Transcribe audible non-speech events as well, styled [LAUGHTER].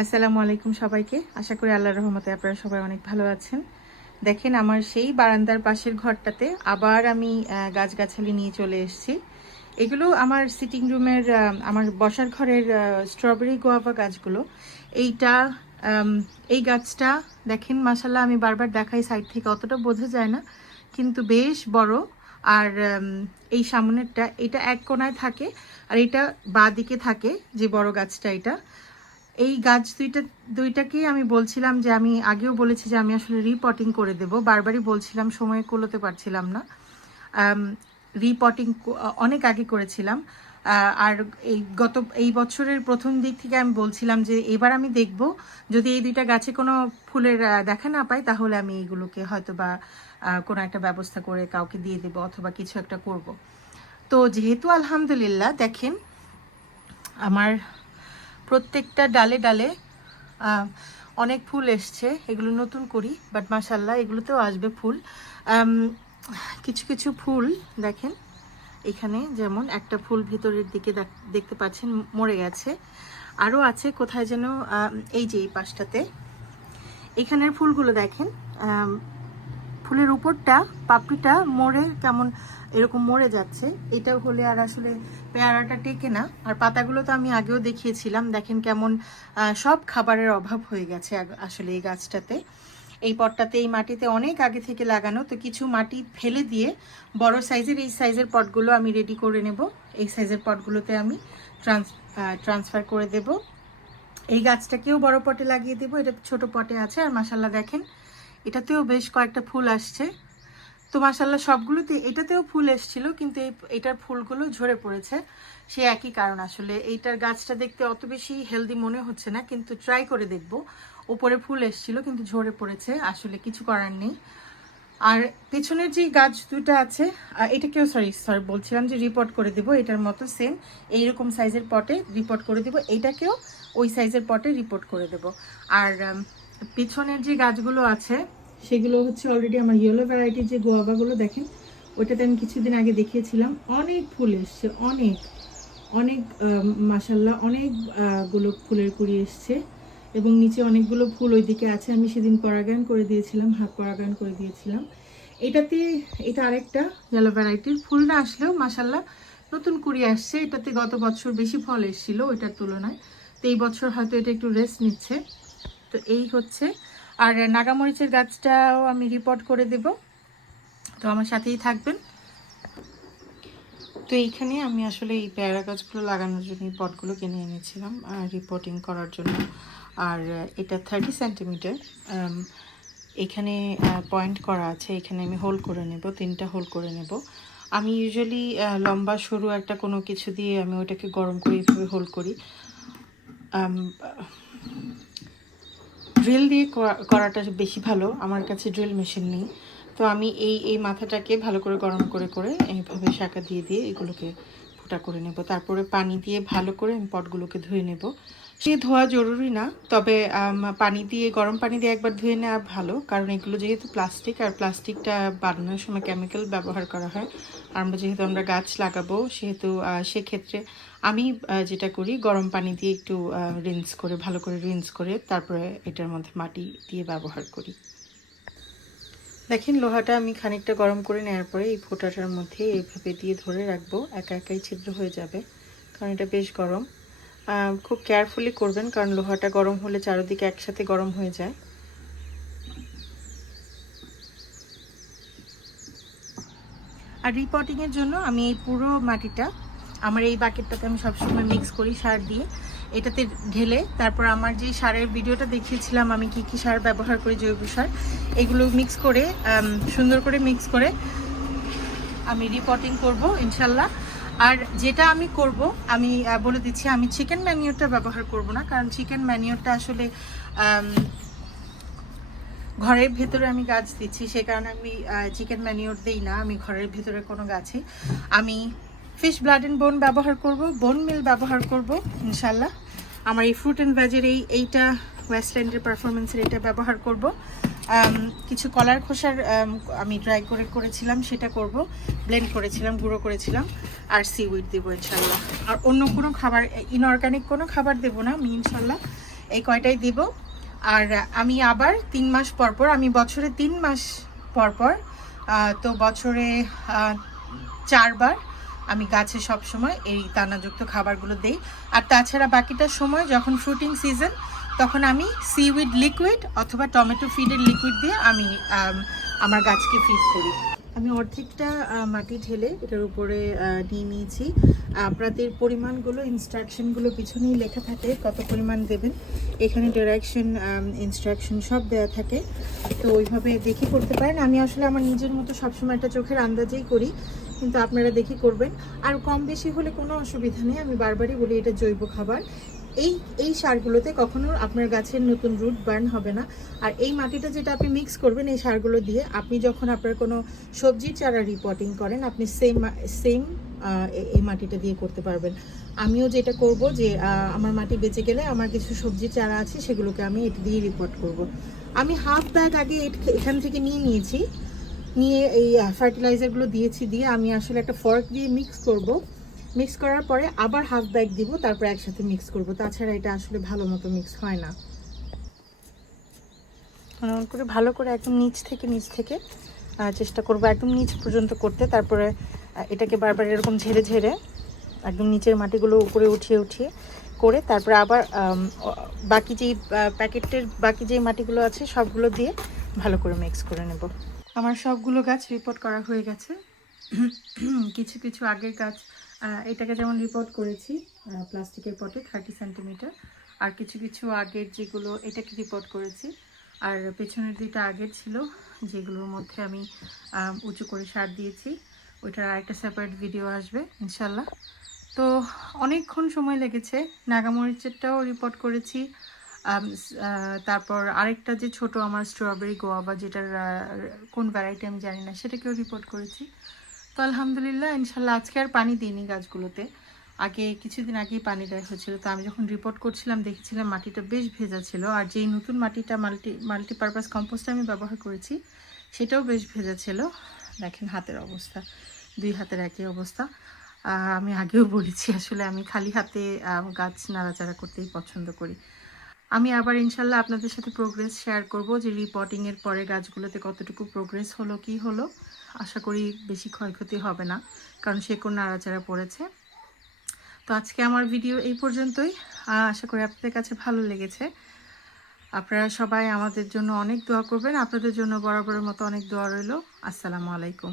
আসসালামু আলাইকুম সবাইকে। আশা করি আল্লাহর রহমতে আপনারা সবাই অনেক ভালো আছেন। দেখেন, আমার সেই বারান্দার পাশের ঘরটাতে আবার আমি গাছগাছালি নিয়ে চলে এসেছি। এগুলো আমার সিটিং রুমের আমার বসার ঘরের স্ট্রবেরি গোয়াভা গাছগুলো। এইটা এই গাছটা, দেখেন মাসাল্লাহ আমি বারবার দেখাই সাইড থেকে, অতটা বোঝা যায় না, কিন্তু বেশ বড়। আর এই সামনেরটা, এটা এক কোনায় থাকে, আর এটা বাঁ দিকে থাকে, যে বড় গাছটা এটা। এই গাছ দুইটা দুইটাকেই আমি বলছিলাম যে আমি আগেও বলেছি যে আমি আসলে রিপটিং করে দেব। বারবারই বলছিলাম, সময় কুলোতে পারছিলাম না। রিপটিং অনেক আগে করেছিলাম। আর এই গত, এই বছরের প্রথম দিক থেকে আমি বলছিলাম যে এবার আমি দেখব, যদি এই দুইটা গাছে কোনো ফুলের দেখা না পাই, তাহলে আমি এইগুলোকে হয়তো বা কোনো একটা ব্যবস্থা করে কাউকে দিয়ে দেবো অথবা কিছু একটা করব। তো যেহেতু আলহামদুলিল্লাহ, দেখেন, আমার প্রত্যেকটা ডালে ডালে অনেক ফুল এসছে। এগুলো নতুন করি বাট মাসাল্লাহ এগুলোতেও আসবে ফুল। কিছু কিছু ফুল দেখেন, এখানে যেমন একটা ফুল ভিতরের দিকে দেখ- দেখতে পাচ্ছেন মরে গেছে। আরও আছে কোথায় যেন এই যে এই পাশটাতে। এখানের ফুলগুলো দেখেন ফুলের উপরটা, পাপড়িটা মরে কেমন এরকম মরে যাচ্ছে এটাও হলে আর আসলে পেয়ারাটা টেকে না। আর পাতাগুলো তো আমি আগেও দেখিয়েছিলাম, দেখেন কেমন সব খাবারের অভাব হয়ে গেছে আসলে এই গাছটাতে। এই পটটাতে, এই মাটিতে অনেক আগে থেকে লাগানো, তো কিছু মাটি ফেলে দিয়ে বড় সাইজের, এই সাইজের পটগুলো আমি রেডি করে নেব। এই সাইজের পটগুলোতে আমি ট্রান্স ট্রান্সফার করে দেব। এই গাছটাকেও বড় পটে লাগিয়ে দেবো, এটা ছোট পটে আছে, আর মাসাল্লাহ দেখেন এটাতেও বেশ কয়েকটা ফুল আসছে। তো মাসাল্লাহ সবগুলোতে এটাতেও ফুল এসেছিল, কিন্তু এই এটার ফুলগুলো ঝরে পড়েছে। সে একই কারণ আসলে। এইটার গাছটা দেখতে অত বেশি হেলদি মনে হচ্ছে না, কিন্তু ট্রাই করে দেখব। ওপরে ফুল এসেছিল, কিন্তু ঝরে পড়েছে। আসলে কিছু করার নেই। আর পেছনের যে গাছ দুটো আছে এটাকেও সরি সরি বলছিলাম যে রিপোর্ট করে দেবো, এটার মতো সেম এইরকম সাইজের পটে রিপোর্ট করে দেবো। এটাকেও ওই সাইজের পটে রিপোর্ট করে দেবো। আর পিছনের যে গাছগুলো আছে সেগুলো হচ্ছে অলরেডি আমার ইয়েলো ভ্যারাইটির যে গোয়াভাগুলো দেখেন ওইটাতে আমি কিছুদিন আগে দেখিয়েছিলাম অনেক ফুল এসছে অনেক অনেক মাসাল্লাহ অনেকগুলো ফুলের কুড়ি এসছে এবং নিচে অনেকগুলো ফুল ওইদিকে আছে আমি সেদিন পরাগায়ন করে দিয়েছিলাম হাত পরাগায়ন করে দিয়েছিলাম। এটাতে এটা আরেকটা ইয়েলো ভ্যারাইটির ফুল না আসলেও মাসাল্লাহ নতুন কুড়ি আসছে এটাতে গত বছর বেশি ফল এসেছিল ওইটার তুলনায় তো এই বছর হয়তো এটা একটু রেস্ট নিচ্ছে। তো এই হচ্ছে। আর নাগামরিচের গাছটাও আমি রিপোর্ট করে দেব। তো আমার সাথেই থাকবেন। তো এইখানে আমি আসলে এই পেয়ারা গাছগুলো লাগানোর জন্য এই পটগুলো কিনে এনেছিলাম রিপোর্টিং করার জন্য। আর এটা থার্টি সেন্টিমিটার এখানে পয়েন্ট করা আছে। এখানে আমি হোল করে নেব, তিনটা হোল করে নেব। আমি ইউজুয়ালি লম্বা, সরু একটা কোনো কিছু দিয়ে আমি ওটাকে গরম করে এইভাবে হোল করি। ড্রিল দিয়ে করাটা বেশি ভালো। আমার কাছে ড্রিল মেশিন নেই। তো আমি এই এই মাথাটাকে ভালো করে গরম করে করে এইভাবে শাঁকা দিয়ে দিয়ে এগুলোকে ফুটা করে নেব। তারপরে পানি দিয়ে ভালো করে আমি পটগুলোকে ধুয়ে নেব। সে ধোয়া জরুরি না, তবে পানি দিয়ে, গরম পানি দিয়ে একবার ধুয়ে নেওয়া ভালো, কারণ এগুলো যেহেতু প্লাস্টিক আর প্লাস্টিকটা বানানোর সময় কেমিক্যাল ব্যবহার করা হয়। আর আমরা যেহেতু আমরা গাছ লাগাবো, সেহেতু সেক্ষেত্রে আমি যেটা করি, গরম পানি দিয়ে একটু রিন্স করে, ভালো করে রিন্স করে, তারপরে এটার মধ্যে মাটি দিয়ে ব্যবহার করি। দেখেন লোহাটা আমি খানিকটা গরম করে নেওয়ার পরে এই ফোঁটাটার মধ্যে এইভাবে দিয়ে ধরে রাখব, একা একাই ছিদ্র হয়ে যাবে, কারণ এটা বেশ গরম। খুব কেয়ারফুলি করবেন, কারণ লোহাটা গরম হলে চারিদিকে একসাথে গরম হয়ে যায়। আর রিপোর্টিংয়ের জন্য আমি এই পুরো মাটিটা, আমার এই বাকেটটাতে আমি সবসময় মিক্স করি সার দিয়ে। এটাতে ঢেলে তারপর আমার যে সারের ভিডিওটা দেখিয়েছিলাম, আমি কি কি সার ব্যবহার করি, জৈব সার, এগুলো মিক্স করে সুন্দর করে মিক্স করে আমি রিপোর্টিং করব, ইনশাল্লাহ। আর যেটা আমি করব, আমি বলে দিচ্ছি, আমি চিকেন ম্যানিওরটা ব্যবহার করব না, কারণ চিকেন ম্যানিওরটা আসলে ঘরের ভেতরে আমি গাছ দিচ্ছি, সে কারণে আমি চিকেন ম্যানিওর দিই না, আমি ঘরের ভেতরে কোনো গাছে। আমি ফিশ ব্লাড অ্যান্ড বোন ব্যবহার করব বোন মিল ব্যবহার করব ইনশাল্লাহ আমার এই ফ্রুট অ্যান্ড ভেজের এই, এইটা ওয়েস্টল্যান্ডের পারফরমেন্সের এটা ব্যবহার করব। কিছু কলার খোসার, আমি ড্রাই করে করেছিলাম, সেটা করব। ব্লেন্ড করেছিলাম, গুঁড়ো করেছিলাম, আর সিউইড দেবো ইনশাল্লাহ। আর অন্য কোনো খাবার ইনঅর্গানিক কোনো খাবার দেবো না আমি ইনশাল্লাহ। এই কয়টাই দিব। আর আমি আবার তিন মাস পর পর, আমি বছরে তিন মাস পর পর তো বছরে চারবার আমি গাছে সব সময় এই দানাযুক্ত খাবারগুলো দেই। আর তাছাড়া বাকিটা সময় যখন ফ্রুটিং সিজন তখন আমি সিউইড লিকুইড অথবা টমেটো ফিডের লিকুইড দিয়ে আমি আমার গাছকে ফিড করি। আমি অর্ধেকটা মাটি ঢেলে এটার উপরে নিয়ে নিয়েছি। আপনাদের পরিমাণগুলো ইনস্ট্রাকশনগুলো পিছনেই লেখা থাকে, কত পরিমাণ দেবেন। এখানে ডিরেকশন ইনস্ট্রাকশন সব দেওয়া থাকে। তো ওইভাবে দেখে করতে পারেন। আমি আসলে আমার নিজের মতো সবসময় একটা চোখের আন্দাজেই করি। কিন্তু আপনারা দেখে করবেন। আর কম বেশি হলে কোনো অসুবিধা নেই, আমি বারবারই বলি এটা জৈব খাবার। এই এই সারগুলোতে কখনো আপনার গাছের নতুন রুট বার্ন হবে না। আর এই মাটিটা যেটা আপনি মিক্স করবেন, এই সারগুলো দিয়ে আপনি যখন আপনার কোনো সবজির চারা রিপোর্টিং করেন, আপনি সেম সেম এই মাটিটা দিয়ে করতে পারবেন। আমিও যেটা করব যে আমার মাটি বেঁচে গেলে আমার কিছু সবজির চারা আছে, সেগুলোকে আমি এটা দিয়ে রিপোর্ট করব। আমি হাফ ব্যাগ আগে এখান থেকে নিয়ে নিয়েছি। নিয়ে এই ফার্টিলাইজারগুলো দিয়েছি, দিয়ে আমি আসলে একটা ফর্ক দিয়ে মিক্স করব। মিক্স করার পরে আবার হাফ ব্যাগ দিব, তারপর একসাথে মিক্স করব। তাছাড়া এটা আসলে ভালো মতো মিক্স হয় না। করে ভালো করে একদম নিচ থেকে নিচ থেকে চেষ্টা করব একদম নিচ পর্যন্ত করতে। তারপরে এটাকে বারবার এরকম ঝেড়ে ঝেড়ে একদম নিচের মাটিগুলো উপরে উঠিয়ে উঠিয়ে করে তারপরে আবার বাকি যেই প্যাকেটের বাকি যেই মাটিগুলো আছে সবগুলো দিয়ে ভালো করে মিক্স করে নেব। আমার সবগুলো গাছ রিপোর্ট করা হয়ে গেছে। [CLEARS THROAT] কিছু কিছু আগের গাছ এটাকে যেমন রিপোর্ট করেছি প্লাস্টিকের পটে থার্টি সেন্টিমিটার আর কিছু কিছু আগের যেগুলো এটাকে রিপোর্ট করেছি, আর পেছনের দুইটা আগের ছিল, যেগুলোর মধ্যে আমি উঁচু করে সার দিয়েছি। ওইটার আরেকটা সেপারেট ভিডিও আসবে ইনশাল্লাহ তো অনেকক্ষণ সময় লেগেছে, নাগামরিচেরটাও রিপোর্ট করেছি তারপর আরেকটা যে ছোট আমার স্ট্রবেরি গোয়াবা যেটার কোন ভ্যারাইটি আমি জানি না, সেটাকেও রিপোর্ট করেছি। তো আলহামদুলিল্লাহ, ইনশাল্লাহ আজকে আর পানি দিইনি গাছগুলোতে। আগে, কিছুদিন আগেই পানি দেওয়া হয়েছিল। তো আমি যখন রিপোর্ট করছিলাম, দেখেছিলাম মাটিটা বেশ ভেজা ছিল। আর যেই নতুন মাটিটা মাল্টি মাল্টিপারপাস কম্পোস্ট আমি ব্যবহার করেছি, সেটাও বেশ ভেজা ছিল। দেখেন হাতের অবস্থা, দুই হাতের একই অবস্থা। আমি আগেও বলেছি, আসলে আমি খালি হাতে গাছ নাড়াচাড়া করতেই পছন্দ করি। আমি আবার ইনশাল্লাহ আপনাদের সাথে প্রোগ্রেস শেয়ার করব যে রিপোর্টিংয়ের পরে গাছগুলোতে কতটুকু প্রোগ্রেস হলো, কি হলো। আশা করি বেশি ক্ষয়ক্ষতি হবে না, কারণ সে কোন নাড়াচাড়া পড়েছে। তো আজকে আমার ভিডিও এই পর্যন্তই। আশা করি আপনাদের কাছে ভালো লেগেছে। আপনারা সবাই আমাদের জন্য অনেক দোয়া করবেন। আপনাদের জন্য বরাবরের মতো অনেক দোয়া রইল। আসসালামু আলাইকুম।